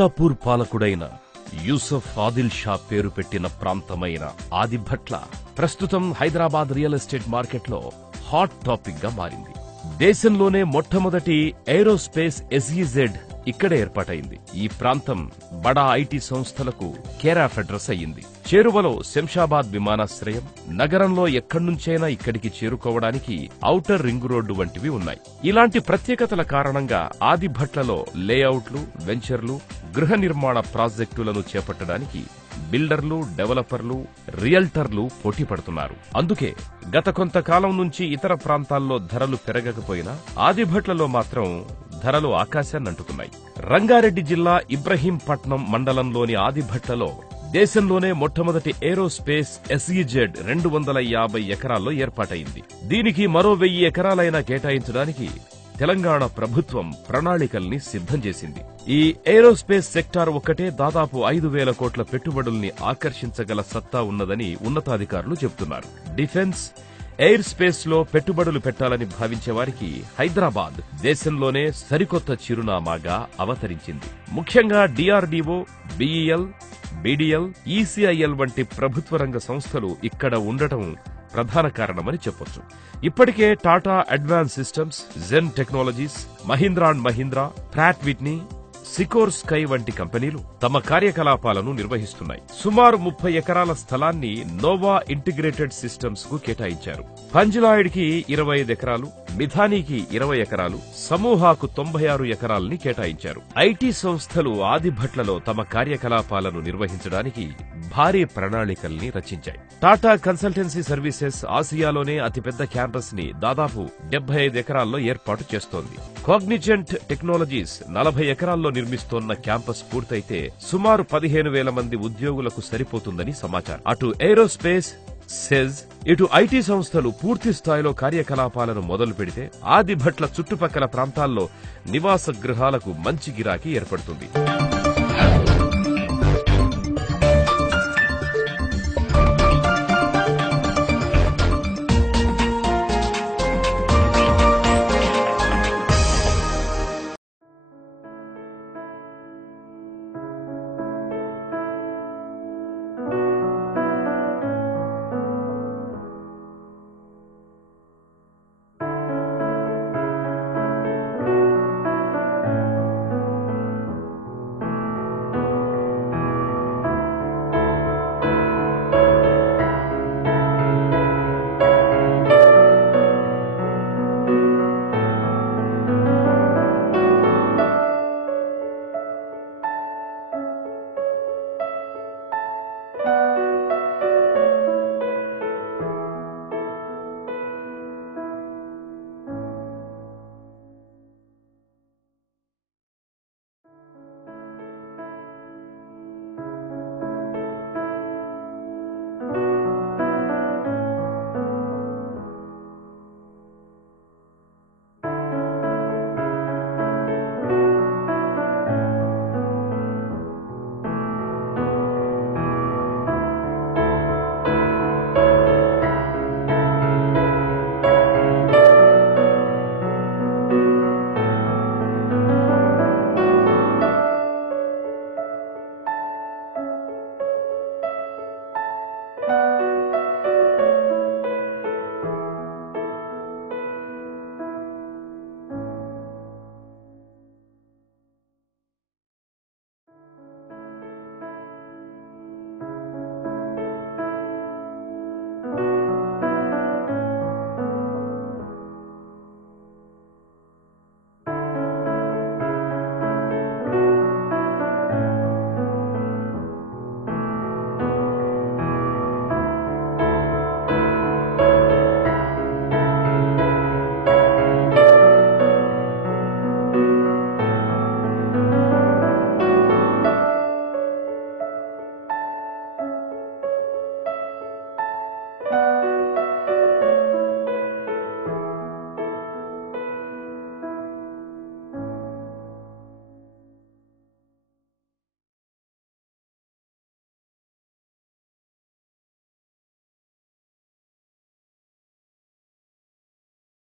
మియాపూర్ పాలకుడైన యూసఫ్ ఆదిల్ షా పేరు పెట్టిన ప్రాంతమైన ఆదిభట్ల ప్రస్తుతం హైదరాబాద్ రియల్ ఎస్టేట్ మార్కెట్లో హాట్ టాపిక్ గా మారింది. దేశంలోనే మొట్టమొదటి ఏరోస్పేస్ ఎస్ఈజెడ్ ఇక్కడే ఏర్పాటైంది. ఈ ప్రాంతం బడా ఐటీ సంస్థలకు కేర్ ఆఫ్ అడ్రస్ అయ్యింది. చేరువలో శంషాబాద్ విమానాశ్రయం, నగరంలో ఎక్కడ్నుంచైనా ఇక్కడికి చేరుకోవడానికి ఔటర్ రింగ్ రోడ్డు వంటివి ఉన్నాయి. ఇలాంటి ప్రత్యేకతల కారణంగా ఆదిభట్లలో లేఅవుట్లు, వెంచర్లు, గృహ నిర్మాణ ప్రాజెక్టులను చేపట్టడానికి బిల్డర్లు, డెవలపర్లు, రియల్టర్లు పోటీ పడుతున్నారు. అందుకే గత కొంతకాలం నుంచి ఇతర ప్రాంతాల్లో ధరలు పెరగకపోయినా ఆదిభట్లలో మాత్రం ధరలు ఆకాశాన్నంటుతున్నాయి. రంగారెడ్డి జిల్లా ఇబ్రహీంపట్నం మండలంలోని ఆదిభట్లలో దేశంలోనే మొట్టమొదటి ఏరోస్పేస్ ఎస్ఈజెడ్ 250 ఎకరాల్లో ఏర్పాటైంది. దీనికి మరో 1000 ఎకరాలైనా కేటాయించడానికి తెలంగాణ ప్రభుత్వం ప్రణాళికల్ని సిద్ధం చేసింది. ఈ ఏరోస్పేస్ సెక్టార్ ఒక్కటే దాదాపు 5,000 కోట్ల పెట్టుబడుల్ని ఆకర్షించగల సత్తా ఉన్నదని ఉన్నతాధికారులు చెబుతున్నారు. డిఫెన్స్, ఎయిర్ స్పేస్ లో పెట్టుబడులు పెట్టాలని భావించే వారికి హైదరాబాద్ దేశంలోనే సరికొత్త చిరునామాగా అవతరించింది. ముఖ్యంగా డిఆర్డీఓ, బిఈఎల్, బిడిఎల్, ఈసీఐఎల్ వంటి ప్రభుత్వ రంగ సంస్థలు ఇక్కడ ఉండటం ప్రధాన కారణమని చెప్పొచ్చు. ఇప్పటికే Tata advance systems, Zen technologies, Mahindra and Mahindra, Pratt Whitney, Sikorsky వంటి కంపెనీలు తమ కార్యకలాపాలను నిర్వహిస్తున్నాయి. సుమారు 30 ఎకరాల స్థలాన్ని నోవా ఇంటిగ్రేటెడ్ సిస్టమ్స్ కు కేటాయించారు. పంజిలాయిడ్ కి 25 ఎకరాలు, మిథానీకి 20 ఎకరాలు, సమూహాకు 96 ఎకరాలని కేటాయించారు. ఐటీ సంస్థలు ఆదిభట్లలో తమ కార్యకలాపాలను నిర్వహించడానికి భారీ ప్రణాళికల్ని రచించాయి. టాటా కన్సల్టెన్సీ సర్వీసెస్ ఆసియాలోనే అతిపెద్ద క్యాంపస్ ని దాదాపు 75 ఎకరాల్లో ఏర్పాటు చేస్తోంది. కాగ్నిజెంట్ టెక్నాలజీస్ 40 ఎకరాల్లో నిర్మిస్తోన్న క్యాంపస్ పూర్తయితే సుమారు 15,000 మంది ఉద్యోగులకు సరిపోతుందని సమాచారం. అటు ఏరోస్పేస్, సెజ్, ఇటు ఐటీ సంస్థలు పూర్తి స్థాయిలో కార్యకలాపాలను మొదలు పెడితే ఆదిభట్ల చుట్టుపక్కల ప్రాంతాల్లో నివాస గృహాలకు మంచి గిరాకీ ఏర్పడుతుంది.